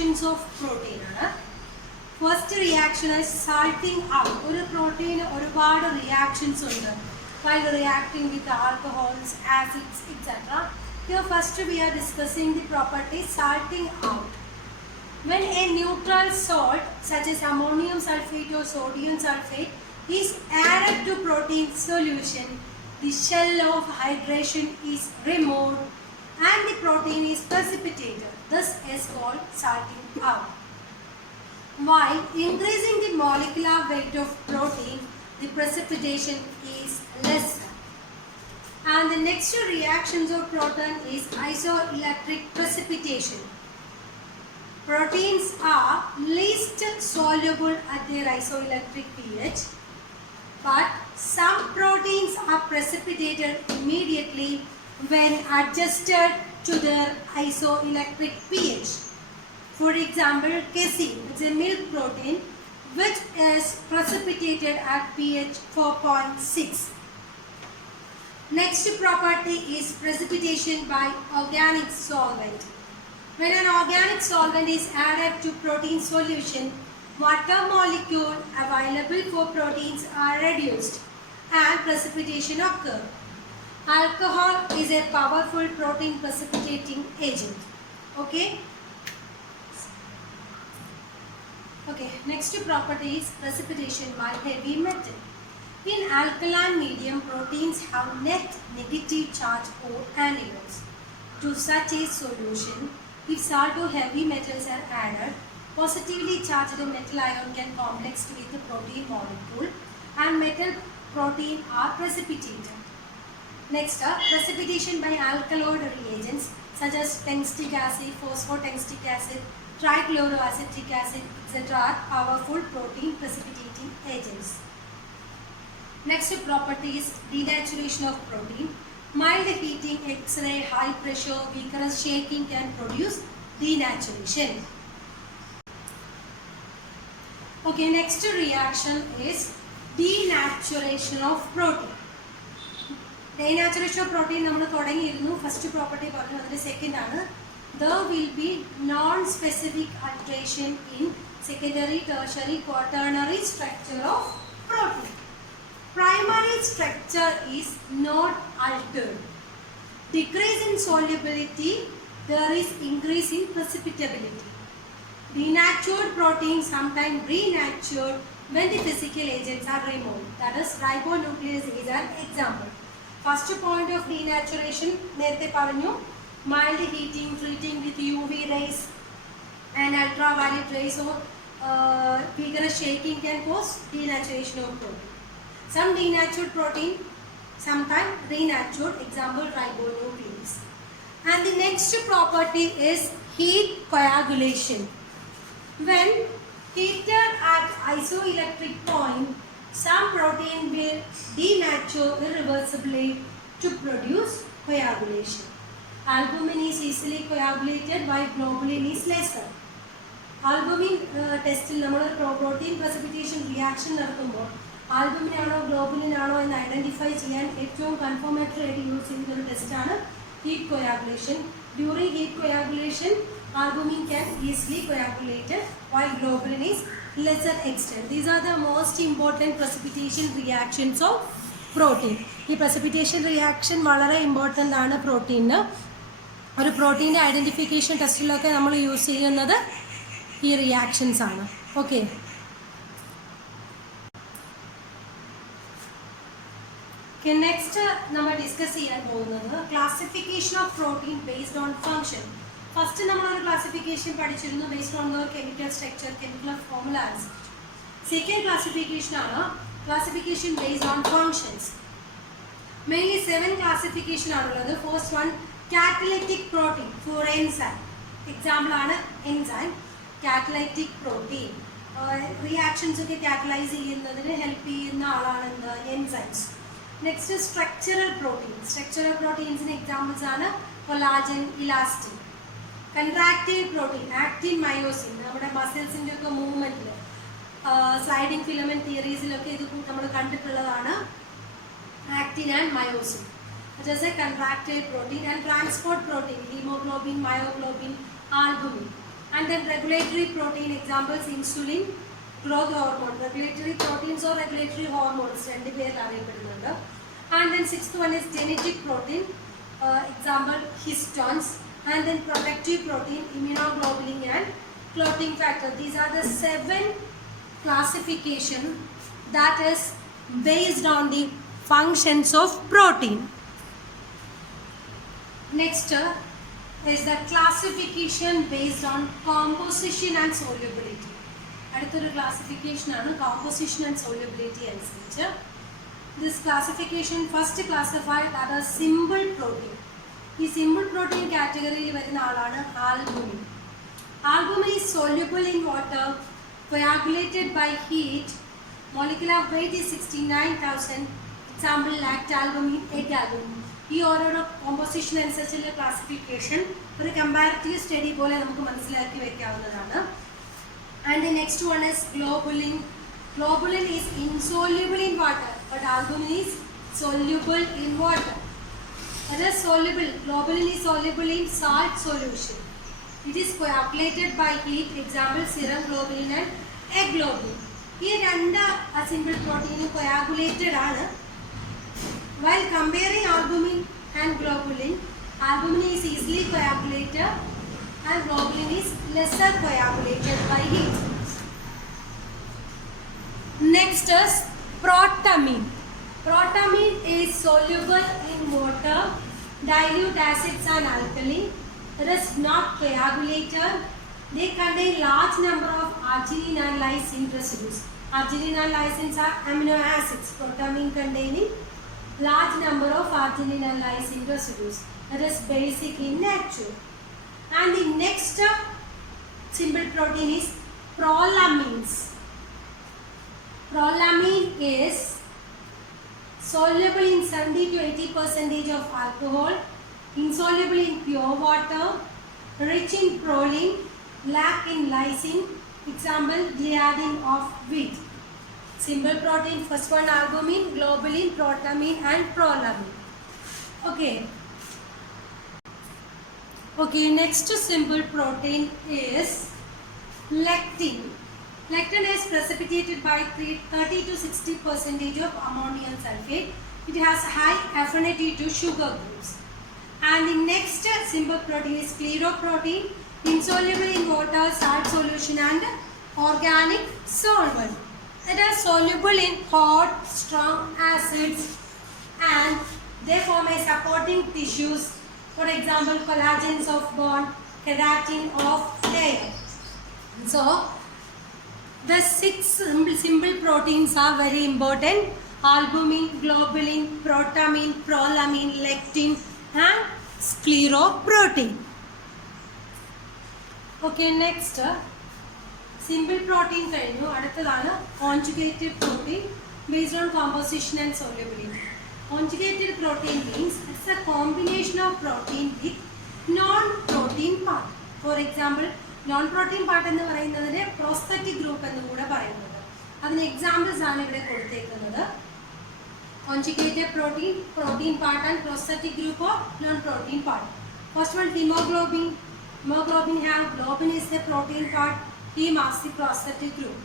reactions of protein. First reaction is salting out. ഒരു protein ഒരുപാട് reactions ഉണ്ട് while reacting with alcohols, acids, etc. Here first we are discussing the property salting out. When a neutral salt such as ammonium sulfate or sodium sulfate is added to protein solution, the shell of hydration is removed and the protein is precipitated. This is called salting out. While increasing the molecular weight of protein, the precipitation is lesser. And the next reactions of protein is isoelectric precipitation. Proteins are least soluble at their isoelectric pH, but some proteins are precipitated immediately when adjusted to their isoelectric pH. For example, casein is a milk protein which is precipitated at pH 4.6. Next property is precipitation by organic solvent. When an organic solvent is added to protein solution, water molecule available for proteins are reduced and precipitation occurs. Alcohol is a powerful protein precipitating agent. Okay, next property is precipitation by heavy metal. In alkaline medium, proteins have net negative charge or anions. To such a solution, if salt or heavy metals are added, positively charged metal ion can complex with the protein molecule and metal protein are precipitated. Next, precipitation by alkaloid reagents such as tungstic acid, phosphotungstic acid, trichloroacetic acid, etc. are powerful protein precipitating agents. Next property is denaturation of protein. Mild heating, X-ray, high pressure, vigorous shaking can produce denaturation. Okay, next reaction is denaturation of protein. Denaturation of protein നമ്മൾ തുടങ്ങിയിരുന്നു. First property പറഞ്ഞു, അതിന്റെ second ആണ്. There will be non-specific alteration in secondary, tertiary, quaternary structure of protein. Primary structure is not altered. Decrease in solubility, there is increase in precipitability. Denatured proteins sometimes renatured when the physical agents are removed. That is, ribonuclease is an example. First point of denaturation, നേരത്തെ പറഞ്ഞു, mild heating, treating with UV rays and ultraviolet rays or vigorous shaking can cause denaturation of protein. Some denatured protein, sometimes renatured, example ribonuclease. And the next property is heat coagulation. When heated at isoelectric point, some protein will denature irreversibly to produce coagulation. Albumin is easily coagulated while globulin is lesser. Albumin ടെസ്റ്റിൽ നമ്മൾ protein precipitation reaction നടത്തുമ്പോൾ albumin ആണോ globulin ആണോ എന്ന് identify ചെയ്യാൻ ഏറ്റവും കൺഫോർമേറ്ററി ആയിട്ട് use ചെയ്യുന്ന ഒരു ടെസ്റ്റാണ് heat coagulation. During heat coagulation, albumin can easily coagulate while globulin is lesser extent. These are the most important precipitation reactions of protein. ഈ precipitation reaction വളരെ ഇമ്പോർട്ടൻ്റ് ആണ് പ്രോട്ടീനിന്. ഒരു പ്രോട്ടീൻ്റെ ഐഡൻറ്റിഫിക്കേഷൻ ടെസ്റ്റിലൊക്കെ നമ്മൾ യൂസ് ചെയ്യുന്നത് ഈ റിയാക്ഷൻസ് ആണ്. ഓക്കെ, നെക്സ്റ്റ് നമ്മൾ discuss ചെയ്യാൻ പോകുന്നത് classification of protein based on function. First നമ്മളൊരു ക്ലാസിഫിക്കേഷൻ പഠിച്ചിരുന്നു based on the chemical structure, chemical formulas. Second classification ആണ് classification based on functions. Mainly 7 classification ആണുള്ളത്. First one catalytic protein for enzyme. Example ആണ് enzyme. Catalytic protein reactions ഒക്കെ catalyse ചെയ്യുന്നതിന് help ചെയ്യുന്ന ആളാണ് എന്ത്, enzymes. Next structural protein. Structural പ്രോട്ടീൻസിന് examples ആണ് collagen, elastin. Contractile protein, actin, myosin. നമ്മുടെ മസിൽസിൻ്റെ ഒക്കെ മൂവ്മെൻറ്റിൽ സ്ലൈഡിങ് ഫിലമെന്റ് തിയറീസിലൊക്കെ ഇത് നമ്മൾ കണ്ടിട്ടുള്ളതാണ്. Actin and myosin. It is a contractile protein and transport protein, hemoglobin, myoglobin, albumin. And then regulatory protein examples insulin, growth hormone, regulatory proteins or regulatory hormones രണ്ട് പേരിൽ അറിയപ്പെടുന്നുണ്ട്. And then sixth one is genetic protein, example histones. And then protective protein, immunoglobulin and clotting factor. These are the 7 classification that is based on the functions of protein. Next is the classification based on composition and solubility. അടുത്തൊരു classification ആണ് composition and solubility അനുസരിച്ച്. This classification first classified as simple protein. ഈ simple protein കാറ്റഗറിയിൽ വരുന്ന ആളാണ് albumin. Albumin is soluble in water, coagulated by heat. Molecular weight is 69,000. Example lactalbumin, egalbumin. ഈ ഓരോരോ composition അനുസരിച്ചുള്ള ക്ലാസിഫിക്കേഷൻ ഒരു കമ്പാരിറ്റീവ് സ്റ്റഡി പോലെ നമുക്ക് മനസ്സിലാക്കി വെക്കാവുന്നതാണ്. And the next one is globulin. Globulin is insoluble in water, but albumin is soluble in water. It is soluble. Globulin is soluble in salt solution. It is coagulated by heat. Example serum globulin and egg globulin. ഈ രണ്ട് simple protein coagulated ആണ്. While comparing albumin and globulin, albumin is easily coagulated and globulin is lesser coagulated by heat. Next is protamine. Protamine is soluble in water, dilute acids and alkali. It is not coagulated. They contain large number of arginine and lysine residues. Arginine and lysine are amino acids. Protamine containing large number of arginine and lysine residues. That is basic in nature. And the next simple protein is prolamines. Prolamine is soluble in 70 to 80% of alcohol, insoluble in pure water, rich in proline, lack in lysine. Example gliadin of wheat. Simple protein, first one albumin, globulin, protamine and prolamine. Okay, next simple protein is lectin. Lectin is precipitated by 30 to 60% of ammonium sulfate. It has high affinity to sugar groups. And the next simple protein is scleroprotein, insoluble in water, salt solution and organic solvent. It is soluble in hot, strong acids and they form a supporting tissues. For example, collagens of bone, keratin of layer. So, the 6 simple proteins are very important: albumin, globulin, protamine, prolamine, lectin and scleroprotein. Okay, next. Simple protein കഴിഞ്ഞു. അടുത്തതാണ് conjugated protein based on composition and solubility. Conjugated protein means it's a combination of protein with non-protein part. For example, non-protein part എന്ന് പറയുന്നതിനെ prosthetic group എന്ന് കൂടെ പറയുന്നത്. അതിന് examples ആണ് ഇവിടെ കൊടുത്തേക്കുന്നത്. Conjugated protein, protein part and prosthetic group or non-protein part. First one, hemoglobin. Hemoglobin have globin is the protein part. Heme is the prosthetic group.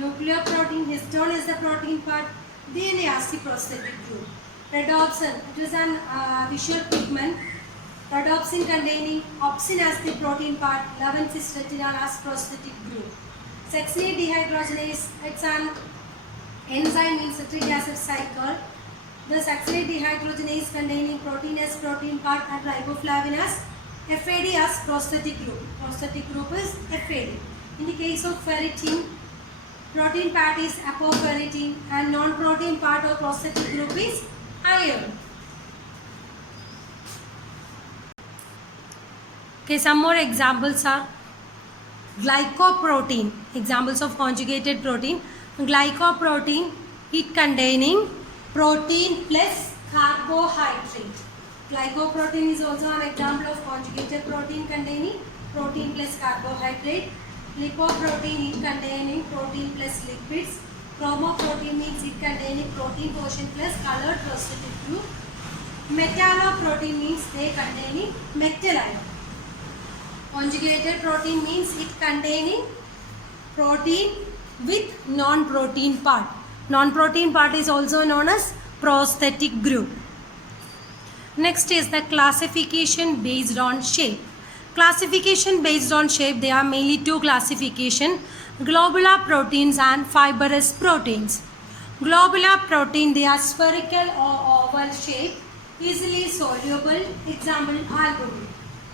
Nucleoprotein, histone is the protein part. DNA is the prosthetic group. Rhodopsin, it is an visual pigment. Rhodopsin containing opsin as the protein part. 11 cis retinal as prosthetic group. Succinate dehydrogenase, it's an enzyme in citric acid cycle. The succinate dehydrogenase containing protein as protein part and riboflavin as FAD as prosthetic group. Prosthetic group is FAD. In the case of ferritin, protein part is apoferritin and non-protein part of prosthetic group is iron. Okay, some more examples are glycoprotein. Examples of conjugated protein. Glycoprotein, it containing protein plus carbohydrate. Glycoprotein is also an example of conjugated protein containing protein plus carbohydrate. Lipoprotein is containing protein plus lipids. Chromoprotein means it containing protein portion plus colored prosthetic group. Metalloprotein means they containing metal ion. Conjugated protein means it containing protein with non-protein part. Non-protein part is also known as prosthetic group. Next is the classification based on shape. Classification based on shape, there are mainly two classification: globular proteins and fibrous proteins. Globular protein, they are spherical or oval shape, easily soluble, example albumin.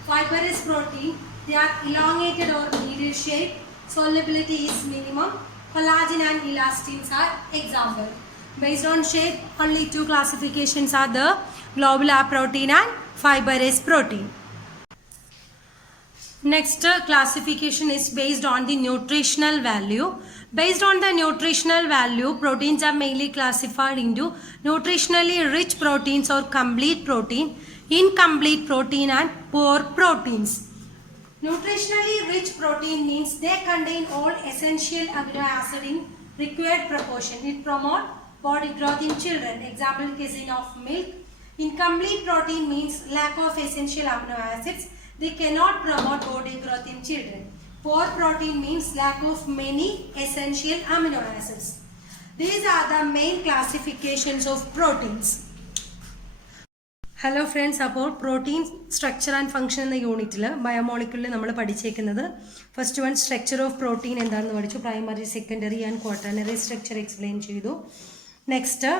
Fibrous protein, they are elongated or needle shape, solubility is minimum. Collagen and elastins are example. Based on shape, only two classifications are the globular protein and fibrous protein. Next classification is based on the nutritional value. Based on the nutritional value, proteins are mainly classified into nutritionally rich proteins or complete protein, incomplete protein and poor proteins. Nutritionally rich protein means they contain all essential amino acid in required proportion. It promotes body growth in children. Example, casein of milk. Incomplete protein means lack of essential amino acids. They cannot promote body growth in children. Poor protein means lack of many essential amino acids. These are the main classifications of proteins. Hello friends, അപ്പോൾ protein structure and function എന്ന യൂണിറ്റിൽ ബയോമോളിക്യൂളിൽ നമ്മൾ പഠിച്ചേക്കുന്നത് first one structure of protein എന്താണെന്ന് പഠിച്ചു. Primary, secondary and quaternary structure explain ചെയ്തു. Next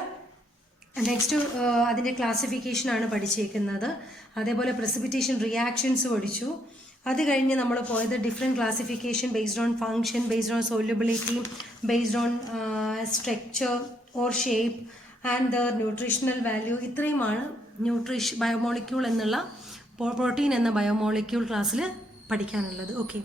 അതിൻ്റെ ക്ലാസിഫിക്കേഷനാണ് പഠിച്ചേക്കുന്നത്. അതേപോലെ പ്രസിപ്പിറ്റേഷൻ റിയാക്ഷൻസ് പഠിച്ചു. അത് കഴിഞ്ഞ് നമ്മൾ പോയത് different classification based on function, based on solubility, based on structure or shape and the nutritional value. ഇത്രയുമാണ് ബയോമോളിക്യൂൾ എന്നുള്ള പ്രോട്ടീൻ എന്ന ബയോമോളിക്യൂൾ ക്ലാസ്സിൽ പഠിക്കാനുള്ളത്. ഓക്കെ.